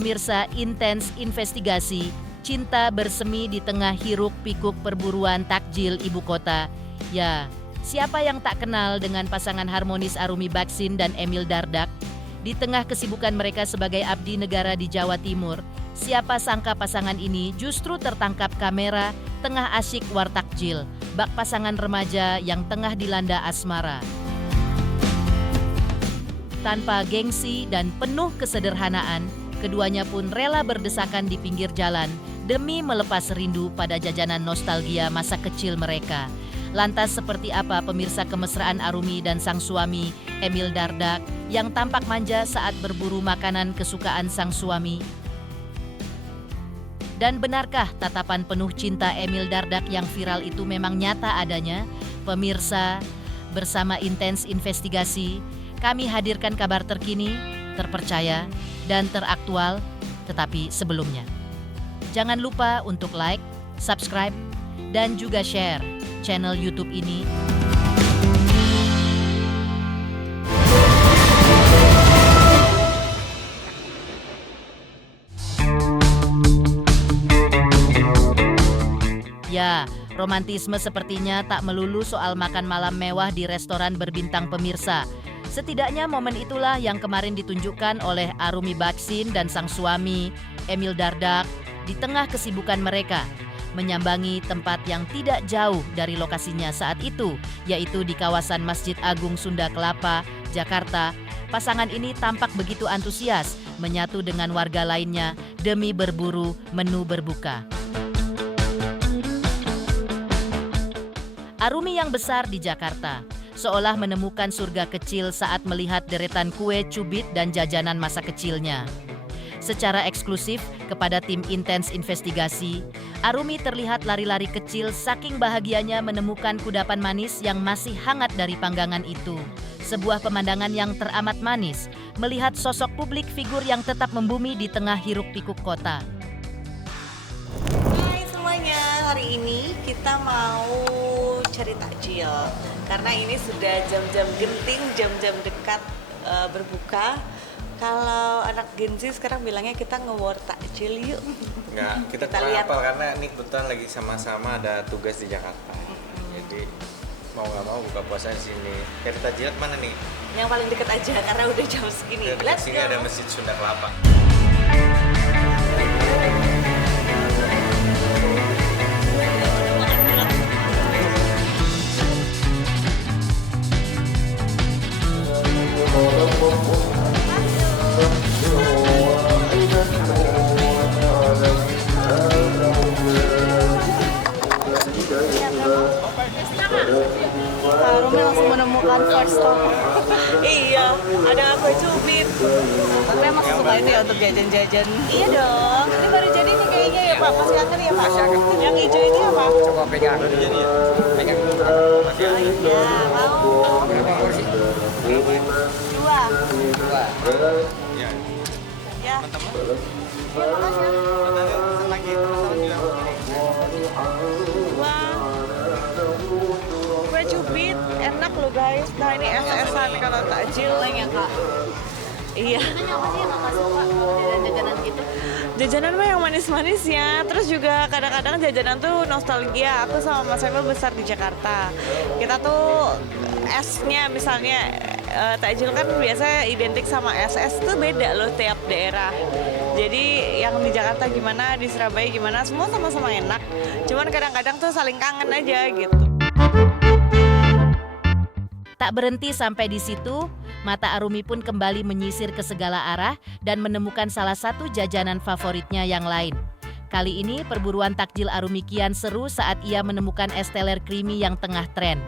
Pemirsa, intens investigasi, cinta bersemi di tengah hiruk-pikuk perburuan takjil ibu kota. Ya, siapa yang tak kenal dengan pasangan harmonis Arumi Bachsin dan Emil Dardak? Di tengah kesibukan mereka sebagai abdi negara di Jawa Timur, siapa sangka pasangan ini justru tertangkap kamera tengah asyik wartakjil, bak pasangan remaja yang tengah dilanda asmara. Tanpa gengsi dan penuh kesederhanaan, keduanya pun rela berdesakan di pinggir jalan demi melepas rindu pada jajanan nostalgia masa kecil mereka. Lantas seperti apa pemirsa kemesraan Arumi dan sang suami, Emil Dardak, yang tampak manja saat berburu makanan kesukaan sang suami? Dan benarkah tatapan penuh cinta Emil Dardak yang viral itu memang nyata adanya? Pemirsa, bersama intens investigasi, kami hadirkan kabar terkini, terpercaya, dan teraktual, tetapi sebelumnya. Jangan lupa untuk like, subscribe, dan juga share channel YouTube ini. Ya, romantisme sepertinya tak melulu soal makan malam mewah di restoran berbintang pemirsa. Setidaknya momen itulah yang kemarin ditunjukkan oleh Arumi Bachsin dan sang suami, Emil Dardak, di tengah kesibukan mereka, menyambangi tempat yang tidak jauh dari lokasinya saat itu, yaitu di kawasan Masjid Agung Sunda Kelapa, Jakarta. Pasangan ini tampak begitu antusias menyatu dengan warga lainnya demi berburu menu berbuka. Arumi yang besar di Jakarta seolah menemukan surga kecil saat melihat deretan kue, cubit, dan jajanan masa kecilnya. Secara eksklusif kepada tim intens investigasi, Arumi terlihat lari-lari kecil saking bahagianya menemukan kudapan manis yang masih hangat dari panggangan itu. Sebuah pemandangan yang teramat manis, melihat sosok publik figur yang tetap membumi di tengah hiruk-pikuk kota. Hai semuanya, hari ini kita mau cari takjil karena ini sudah jam-jam genting, jam-jam dekat berbuka. Kalau anak Gen Z sekarang bilangnya kita nge-war takjil yuk. Enggak, kita lihat karena ini kebetulan lagi sama-sama ada tugas di Jakarta. Jadi mau nggak mau buka puasa di sini. Cari takjil mana nih? Yang paling dekat aja karena udah jam segini. Di sini ada Masjid Sunda Kelapa. Arumi langsung menemukan first stop. Iya, ada kue cubit. Tapi emang suka itu ya untuk jajan-jajan. Iya dong, ini baru jadi nih kayaknya ya Pak. Masih kangen ya Pak? Yang hijau ini apa? Coba pegang. Pegang. Iya, mau. Berapa porsi? Dua. Ya. Ya. Dua. Kue cubit, enak loh guys. Nah ini es-esan kalau takjil. Ya kak. Iya. Biasanya apa sih yang kakak suka jajan-jajanan gitu? Jajanan mah yang manis-manis ya. Terus juga kadang-kadang jajanan tuh nostalgia. Aku sama Mas Emil besar di Jakarta. Kita tuh esnya misalnya takjil kan biasa identik sama es tuh beda loh tiap daerah. Jadi yang di Jakarta gimana, di Surabaya gimana, semua sama-sama enak. Cuman kadang-kadang tuh saling kangen aja gitu. Tak berhenti sampai di situ, mata Arumi pun kembali menyisir ke segala arah dan menemukan salah satu jajanan favoritnya yang lain. Kali ini perburuan takjil Arumi kian seru saat ia menemukan es teler creamy yang tengah tren.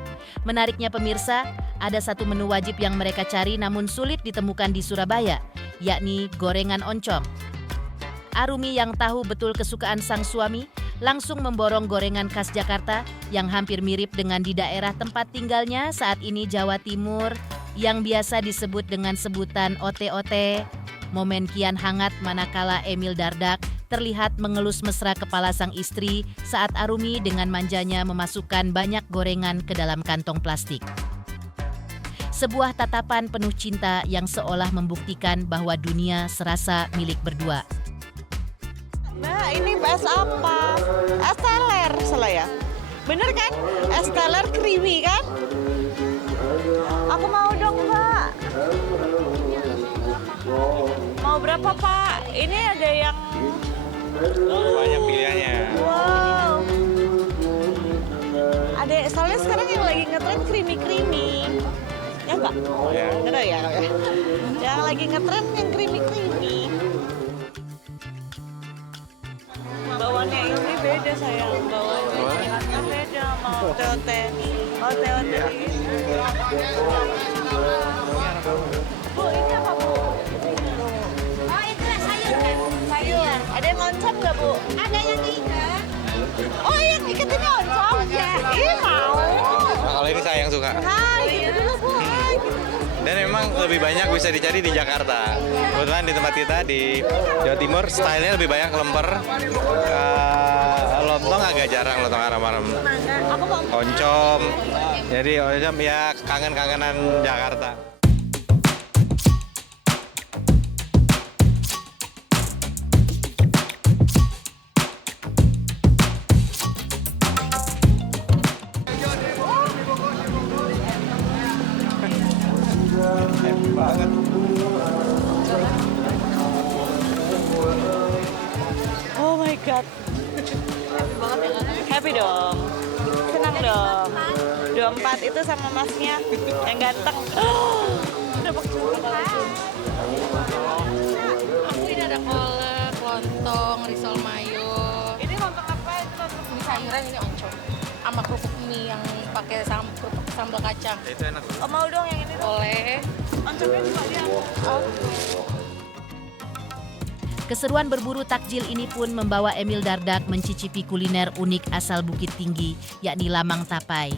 Menariknya pemirsa, ada satu menu wajib yang mereka cari namun sulit ditemukan di Surabaya, yakni gorengan oncom. Arumi yang tahu betul kesukaan sang suami, langsung memborong gorengan khas Jakarta yang hampir mirip dengan di daerah tempat tinggalnya saat ini Jawa Timur, yang biasa disebut dengan sebutan ote-ote. Momen kian hangat manakala Emil Dardak terlihat mengelus mesra kepala sang istri saat Arumi dengan manjanya memasukkan banyak gorengan ke dalam kantong plastik. Sebuah tatapan penuh cinta yang seolah membuktikan bahwa dunia serasa milik berdua. Nah, ini es apa? Es teler, salah ya? Bener kan? Es teler creamy kan? Aku mau dong, Mbak. Mau berapa, Pak? Ini ada yang Banyak pilihannya. wow. Ada soalnya sekarang yang lagi ngetren creamy. Ya enggak? Ya. Enggak tahu ya. Yang lagi ngetren yang creamy. Bawaannya ini beda sayang, bawaannya beda mau teote. Oh, teote ini. Bu, ini apa, Bu? Oh itu sayur kan? Sayur. Ada yang oncom nggak, Bu? Ada yang ikat. Oh, yang ikat ini oncom? Ya. Ih, mau. Nah, kalau ini saya yang suka. Hai, gitu dulu, Bu. Hai, gitu. Dan memang lebih banyak bisa dicari di Jakarta. Kebetulan di tempat kita di Jawa Timur, stylenya lebih banyak lemper. Lontong agak jarang, lontong arem-arem. Aku mau Oncom. Jadi oncom ya kangen-kangenan Jakarta. Happy banget. Oh my god. Happy banget ya kan? Happy dong. Senang dong. 24 itu sama masnya yang ganteng. Dapat Aku ini ada kolak, lontong, risol mayo. Ini lontong apa? Ini sayuran ini oncom. Sama kerupuk mie yang pakai kerupuk sambal kacang. Itu enak. Oh, mau dong yang ini dong. Boleh. Oncomnya juga dia. Keseruan berburu takjil ini pun membawa Emil Dardak mencicipi kuliner unik asal Bukit Tinggi, yakni lamang tapai.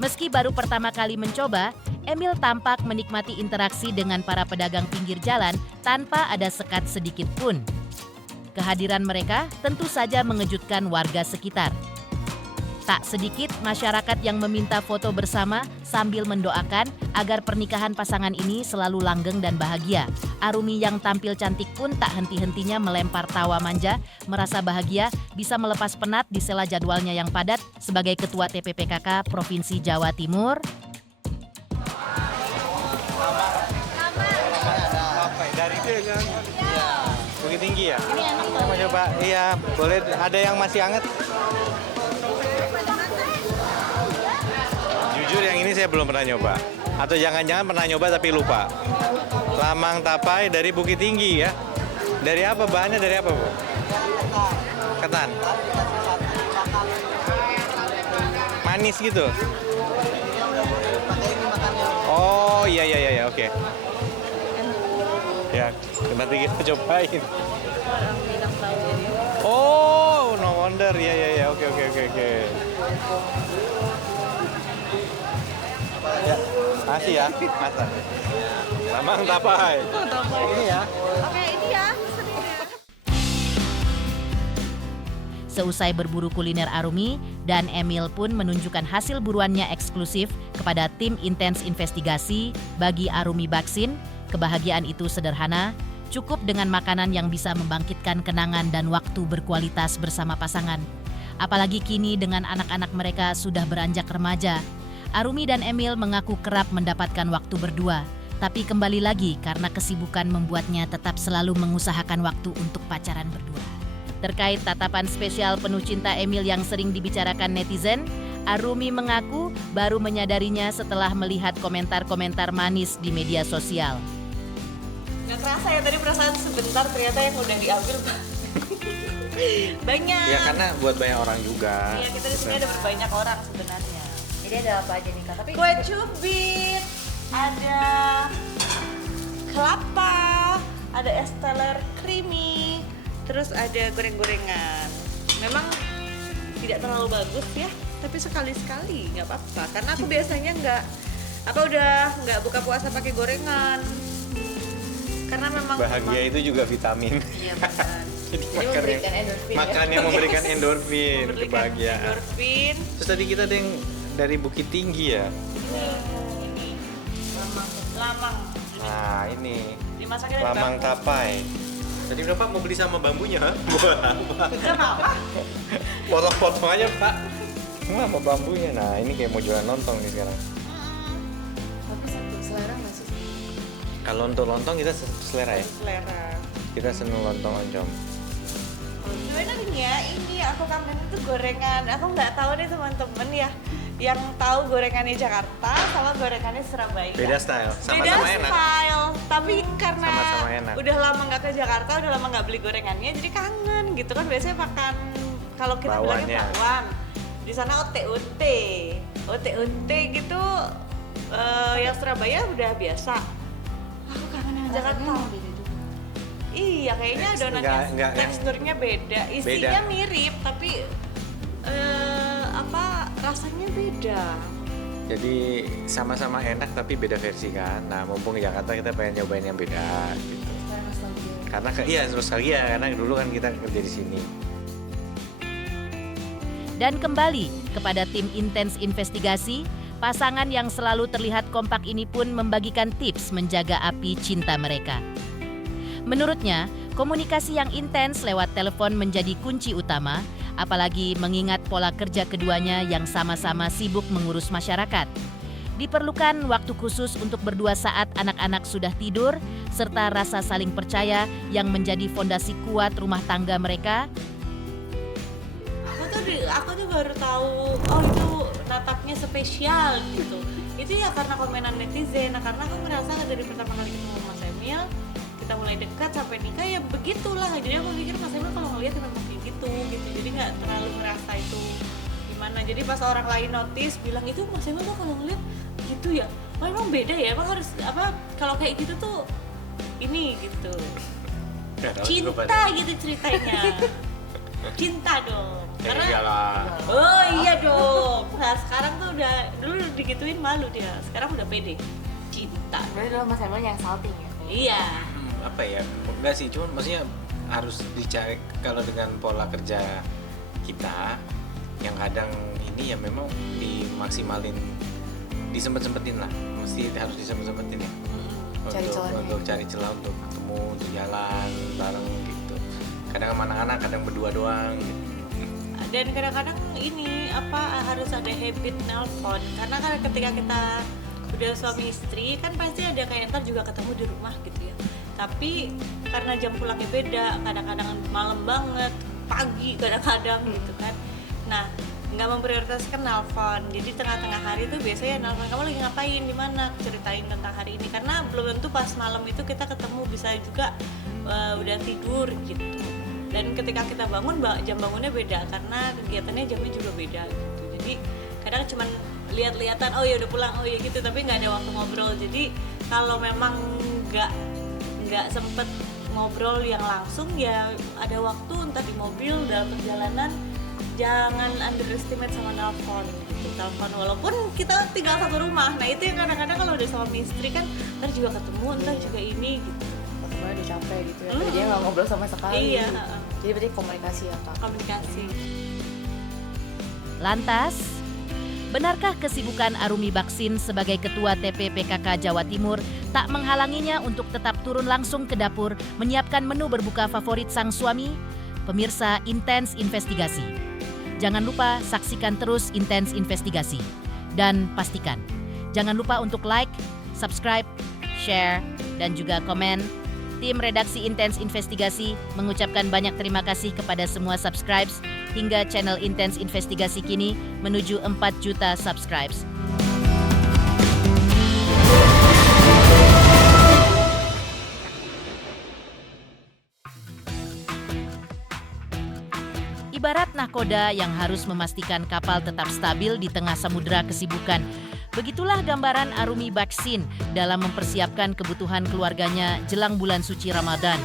Meski baru pertama kali mencoba, Emil tampak menikmati interaksi dengan para pedagang pinggir jalan tanpa ada sekat sedikit pun. Kehadiran mereka tentu saja mengejutkan warga sekitar. Tak sedikit masyarakat yang meminta foto bersama sambil mendoakan agar pernikahan pasangan ini selalu langgeng dan bahagia. Arumi yang tampil cantik pun tak henti-hentinya melempar tawa manja, merasa bahagia bisa melepas penat di sela jadwalnya yang padat sebagai Ketua TPPKK Provinsi Jawa Timur. Dari itu kan? Iya. Bukit Tinggi ya? Ini enak tuh. Mau coba? Iya, boleh. Ada yang masih hangat? Jujur yang ini saya belum pernah nyoba. Atau jangan-jangan pernah nyoba tapi lupa. Lamang tapai dari Bukit Tinggi ya. Dari apa? Bahannya dari apa, Bu? Ketan. Manis gitu. Oh, iya, oke. Ya, nanti kita cobain. Oh, no wonder. Ya, oke. Ya, masih ya, masa. Lamang tapai. Ini ya. Oke, ini ya. Seusai berburu kuliner Arumi, dan Emil pun menunjukkan hasil buruannya eksklusif kepada tim intens investigasi bagi Arumi Baksin. Kebahagiaan itu sederhana, cukup dengan makanan yang bisa membangkitkan kenangan dan waktu berkualitas bersama pasangan. Apalagi kini dengan anak-anak mereka sudah beranjak remaja. Arumi dan Emil mengaku kerap mendapatkan waktu berdua, tapi kembali lagi karena kesibukan membuatnya tetap selalu mengusahakan waktu untuk pacaran berdua. Terkait tatapan spesial penuh cinta Emil yang sering dibicarakan netizen, Arumi mengaku baru menyadarinya setelah melihat komentar-komentar manis di media sosial. Nggak kerasa ya, tadi perasaan sebentar ternyata yang udah diambil banyak. Ya karena buat banyak orang juga. Iya, kita di sini ada banyak orang sebenarnya. Jadi ada apa aja nih Kak? Tapi Kue cubit, ada kelapa, ada es teler creamy, terus ada goreng-gorengan. Memang tidak terlalu bagus ya, tapi sekali-sekali nggak apa-apa. Karena aku biasanya nggak buka puasa pakai gorengan. Karena memang Bahagia itu juga vitamin. iya benar. Jadi Jadi memberikan endorfin makan ya. yang memberikan endorfin, memberikan kebahagiaan. endorfin. Terus tadi kita ada yang dari Bukit Tinggi ya. Ini lamang. Nah ini Dimasaknya dari lamang bambu. tapai. Tadi Bapak mau beli sama bambunya, ha? Buat apa? Kenapa? Potong-potong aja, Pak. Nggak sama bambunya. Nah, ini kayak mau jualan lontong nih sekarang. Tapi satu selera nggak sih? Kalau untuk lontong kita selera ya. Selera. Kita seneng lontong oncom. Sebenarnya ini aku kangen itu gorengan. Aku nggak tahu nih teman-teman ya, yang tahu gorengannya Jakarta sama gorengannya Surabaya. Beda style, Beda sama-sama enak. style, tapi karena Sama-sama enak. udah lama nggak ke Jakarta, udah lama nggak beli gorengannya, jadi kangen gitu kan. Biasanya makan kalau kita bilangnya Bawahnya. bakwan, di sana OTOT gitu. Yang Surabaya udah biasa. Aku kangen yang Jakarta. Rasanya beda juga. Iya, kayaknya adonannya enggak, teksturnya beda, isinya mirip tapi rasanya beda. Jadi sama-sama enak tapi beda versi kan. Nah, mumpung di Jakarta kita pengen nyobain yang beda gitu. Karena nostalgia. Karena nostalgia karena dulu kan kita kerja di sini. Dan kembali kepada tim intens investigasi, pasangan yang selalu terlihat kompak ini pun membagikan tips menjaga api cinta mereka. Menurutnya, komunikasi yang intens lewat telepon menjadi kunci utama, apalagi mengingat pola kerja keduanya yang sama-sama sibuk mengurus masyarakat. Diperlukan waktu khusus untuk berdua saat anak-anak sudah tidur, serta rasa saling percaya yang menjadi fondasi kuat rumah tangga mereka. Aku tuh baru tahu, oh itu natapnya spesial gitu. Itu ya karena komenan netizen. Nah, karena aku merasa dari pertama kali ketemu Mas Emil, kita mulai dekat sampai nikah ya begitulah. Jadi aku mikir Mas Emil kalau ngeliat memang kayak gitu. Jadi nggak terlalu ngerasa itu gimana. Jadi pas orang lain notice bilang itu Mas Emil tuh kalau ngeliat gitu ya, oh emang beda ya, emang harus apa kalau kayak gitu tuh ini gitu. Cinta gitu ceritanya. Cinta dong. Karena oh iya dong. Nah sekarang tuh udah, dulu digituin malu dia, sekarang udah pede. Cinta. Berarti dulu Mas Emil yang salting ya? Iya. Apa ya? Enggak sih, cuma maksudnya harus dicari kalau dengan pola kerja kita yang kadang ini ya memang dimaksimalin, disempet-sempetin lah, mesti harus disempet-sempetin ya. Cari celahnya. Untuk cari celah untuk ketemu, untuk jalan bareng gitu. Kadang sama anak-anak, kadang berdua doang gitu. Dan kadang-kadang ini apa harus ada habit nelpon karena kan ketika kita udah suami istri kan pasti ada kayak ntar juga ketemu di rumah gitu ya, tapi karena jam pulangnya beda, kadang-kadang malam banget, pagi kadang-kadang gitu kan. Nah nggak memprioritaskan nelpon, jadi tengah-tengah hari tuh biasanya nelpon, kamu lagi ngapain, di mana, ceritain tentang hari ini, karena belum tentu pas malam itu kita ketemu, bisa juga udah tidur gitu. Dan ketika kita bangun, jam bangunnya beda karena kegiatannya jamnya juga beda gitu. Jadi kadang cuman lihat-lihatan, oh ya udah pulang, oh ya gitu, tapi nggak ada waktu ngobrol. Jadi kalau memang nggak sempet ngobrol yang langsung, ya ada waktu entah di mobil, dalam perjalanan, jangan underestimate sama nelpon gitu. Telepon walaupun kita tinggal satu rumah. Nah itu yang kadang-kadang kalau udah suami istri kan ntar juga ketemu, ntar juga ini gitu. Sebenarnya udah capek gitu ya, tadi dia nggak ngobrol sama sekali. Iya. Jadi berarti komunikasi ya Kak? Komunikasi. Lantas, benarkah kesibukan Arumi Baksin sebagai Ketua TPPKK Jawa Timur tak menghalanginya untuk tetap turun langsung ke dapur menyiapkan menu berbuka favorit sang suami? Pemirsa Intens Investigasi, jangan lupa saksikan terus Intens Investigasi. Dan pastikan, jangan lupa untuk like, subscribe, share, dan juga komen. Tim redaksi Intens Investigasi mengucapkan banyak terima kasih kepada semua subscribes hingga channel Intens Investigasi kini menuju 4 juta subscribes. Ibarat nahkoda yang harus memastikan kapal tetap stabil di tengah samudera kesibukan. Begitulah gambaran Arumi Baksin dalam mempersiapkan kebutuhan keluarganya jelang bulan suci Ramadan.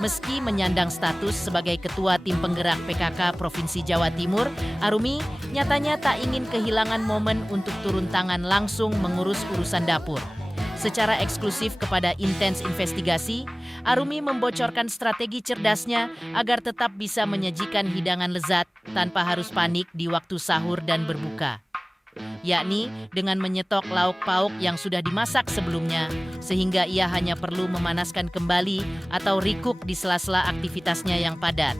Meski menyandang status sebagai Ketua Tim Penggerak PKK Provinsi Jawa Timur, Arumi nyatanya tak ingin kehilangan momen untuk turun tangan langsung mengurus urusan dapur. Secara eksklusif kepada Intens Investigasi, Arumi membocorkan strategi cerdasnya agar tetap bisa menyajikan hidangan lezat tanpa harus panik di waktu sahur dan berbuka. yakni dengan menyetok lauk pauk yang sudah dimasak sebelumnya, sehingga ia hanya perlu memanaskan kembali atau recook di sela-sela aktivitasnya yang padat.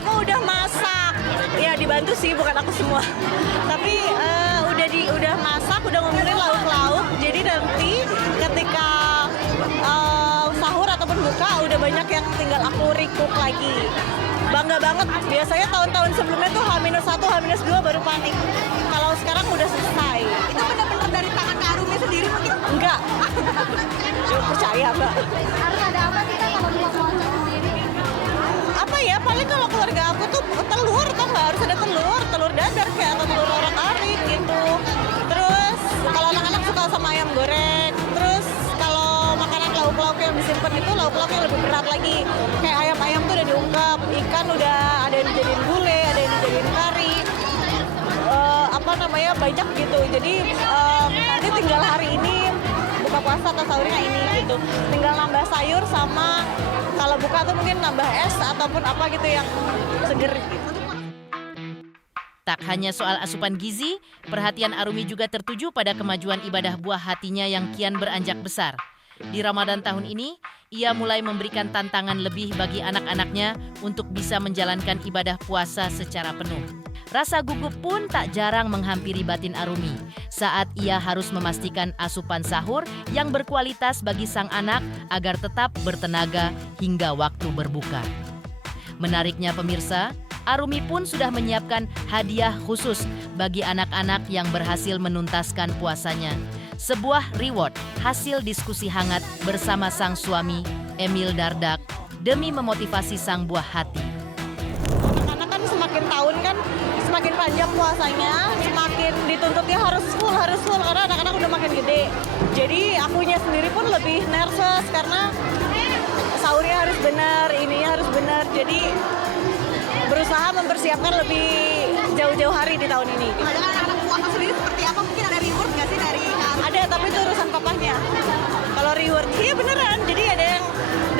Aku udah masak, ya dibantu sih, bukan aku semua. Tapi udah masak, udah ngumpulin lauk-lauk. Jadi nanti ketika sahur ataupun buka udah banyak yang tinggal aku recook lagi. Bangga banget. Biasanya tahun-tahun sebelumnya tuh H-1, H-2 baru panik. Kalau sekarang udah selesai. Itu benar-benar dari tangan Kak Arumi sendiri mungkin? Enggak. Jangan percaya, Mbak. Harus ada apa sih Kak kalau buka puasa sendiri? Apa ya, paling kalau keluarga aku tuh telur, tau nggak? Harus ada telur dadar kayak atau telur orak-arik gitu. Terus kalau anak-anak suka sama ayam goreng. Terus kalau makanan lauk-lauk yang disimpan itu lauk-lauk yang lebih berat lagi. Kayak ayam-ayam tuh udah diungkep, ikan udah ada yang dijadiin gulai, ada yang dijadiin kari. Banyak gitu. Jadi nanti tinggal hari ini buka puasa atau sahurnya ini gitu. Tinggal nambah sayur sama kalau buka tuh mungkin nambah es ataupun apa gitu yang seger gitu. Tak hanya soal asupan gizi, perhatian Arumi juga tertuju pada kemajuan ibadah buah hatinya yang kian beranjak besar. Di Ramadan tahun ini, ia mulai memberikan tantangan lebih bagi anak-anaknya untuk bisa menjalankan ibadah puasa secara penuh. Rasa gugup pun tak jarang menghampiri batin Arumi saat ia harus memastikan asupan sahur yang berkualitas bagi sang anak agar tetap bertenaga hingga waktu berbuka. Menariknya pemirsa, Arumi pun sudah menyiapkan hadiah khusus bagi anak-anak yang berhasil menuntaskan puasanya. Sebuah reward hasil diskusi hangat bersama sang suami, Emil Dardak, demi memotivasi sang buah hati. Anak-anak kan semakin tahun kan semakin panjang puasanya, semakin dituntutnya harus full karena anak-anak udah makin gede. Jadi akunya sendiri pun lebih nervous karena sahurnya harus benar, ininya harus benar. Jadi berusaha mempersiapkan lebih jauh-jauh hari di tahun ini. Kalau dengan anak-anak puasa sendiri seperti apa? Mungkin ada reward nggak sih dari Kak Arumi? Ada, tapi itu urusan papahnya. Kalau reward, iya beneran. Jadi ada yang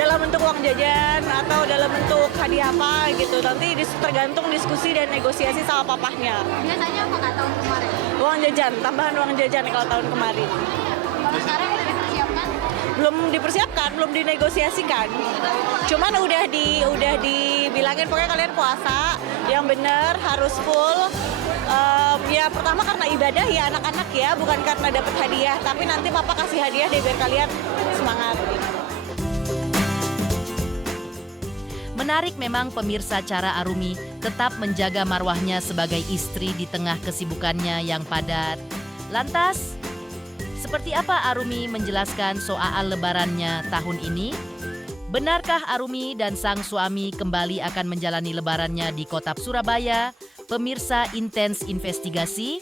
dalam bentuk uang jajan atau dalam bentuk hadiah apa gitu. Nanti tergantung diskusi dan negosiasi sama papahnya. Biasanya apa Kak tahun kemarin? Uang jajan, tambahan uang jajan kalau tahun kemarin. Kalau sekarang udah dipersiapkan? Belum dipersiapkan, belum dinegosiasikan. Cuman udah dibilangin pokoknya kalian puasa yang bener harus full. Ya pertama karena ibadah ya anak-anak ya, bukan karena dapat hadiah, tapi nanti papa kasih hadiah deh biar kalian semangat. Menarik memang pemirsa cara Arumi tetap menjaga marwahnya sebagai istri di tengah kesibukannya yang padat. Lantas, seperti apa Arumi menjelaskan soal lebarannya tahun ini? Benarkah Arumi dan sang suami kembali akan menjalani lebarannya di kota Surabaya? Pemirsa Intens Investigasi,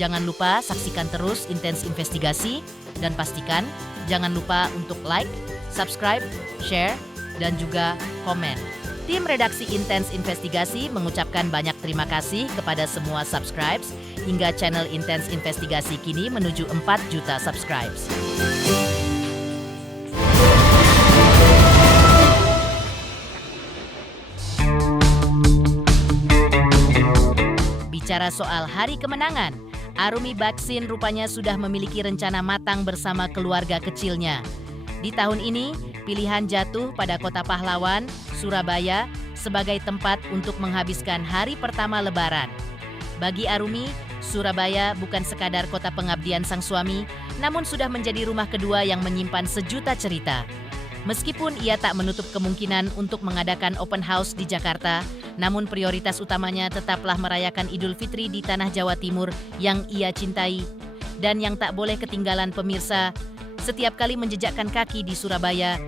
jangan lupa saksikan terus Intens Investigasi dan pastikan jangan lupa untuk like, subscribe, share, dan juga komen. Tim redaksi Intens Investigasi mengucapkan banyak terima kasih kepada semua subscribes hingga channel Intens Investigasi kini menuju 4 juta subscribes. Bicara soal hari kemenangan, Arumi Baksin rupanya sudah memiliki rencana matang bersama keluarga kecilnya. Di tahun ini, pilihan jatuh pada kota pahlawan, Surabaya, sebagai tempat untuk menghabiskan hari pertama Lebaran. Bagi Arumi, Surabaya bukan sekadar kota pengabdian sang suami, namun sudah menjadi rumah kedua yang menyimpan sejuta cerita. Meskipun ia tak menutup kemungkinan untuk mengadakan open house di Jakarta, namun prioritas utamanya tetaplah merayakan Idul Fitri di tanah Jawa Timur yang ia cintai. Dan yang tak boleh ketinggalan pemirsa, setiap kali menjejakkan kaki di Surabaya,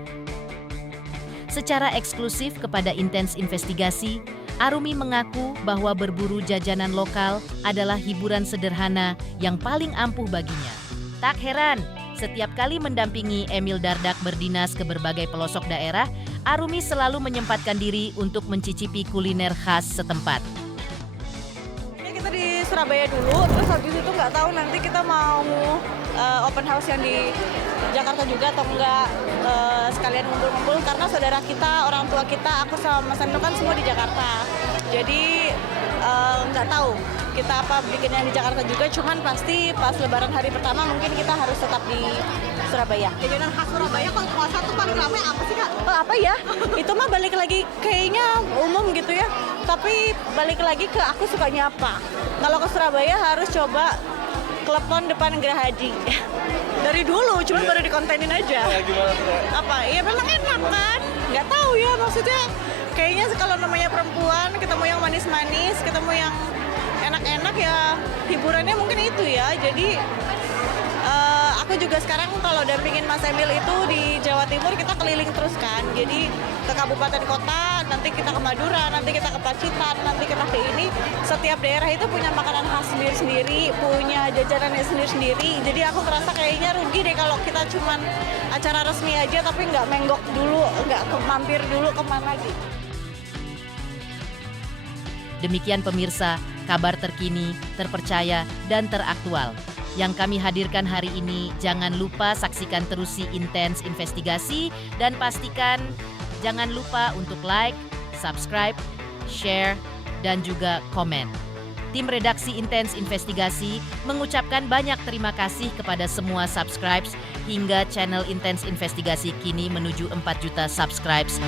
secara eksklusif kepada Intens Investigasi, Arumi mengaku bahwa berburu jajanan lokal adalah hiburan sederhana yang paling ampuh baginya. Tak heran, setiap kali mendampingi Emil Dardak berdinas ke berbagai pelosok daerah, Arumi selalu menyempatkan diri untuk mencicipi kuliner khas setempat. Ini kita di Surabaya dulu, terus habis itu nggak tahu nanti kita mau open house yang di Jakarta juga atau enggak, sekalian ngumpul-ngumpul karena saudara kita, orang tua kita, aku sama Mas Endo kan semua di Jakarta. Jadi nggak tahu kita apa bikin yang di Jakarta juga, cuman pasti pas Lebaran hari pertama mungkin kita harus tetap di Surabaya. Jajanan khas Surabaya kalau puasa tuh paling ramai apa sih Kak? Apa ya? Itu mah balik lagi kayaknya umum gitu ya. Tapi balik lagi ke aku sukanya apa. Kalau ke Surabaya harus coba Klepon depan Gerahadi. Dari dulu, cuman baru dikontenin aja. Apa? Ya memang enak kan? Nggak tahu ya, maksudnya kayaknya kalau namanya perempuan ketemu yang manis-manis, ketemu yang enak-enak ya hiburannya mungkin itu ya. Jadi aku juga sekarang kalau dampingin Mas Emil itu di Jawa Timur kita keliling terus kan. Jadi ke kabupaten kota, nanti kita ke Madura, nanti kita ke Pacitan, nanti kita ke ini. Setiap daerah itu punya makanan khas sendiri-sendiri, punya jajanannya sendiri-sendiri. Jadi aku merasa kayaknya rugi deh kalau kita cuman acara resmi aja tapi nggak menggok dulu, nggak mampir dulu kemana gitu. Demikian pemirsa, kabar terkini, terpercaya, dan teraktual yang kami hadirkan hari ini. Jangan lupa saksikan terus si Intens Investigasi dan pastikan jangan lupa untuk like, subscribe, share, dan juga komen. Tim redaksi Intens Investigasi mengucapkan banyak terima kasih kepada semua subscribers hingga channel Intens Investigasi kini menuju 4 juta subscribers.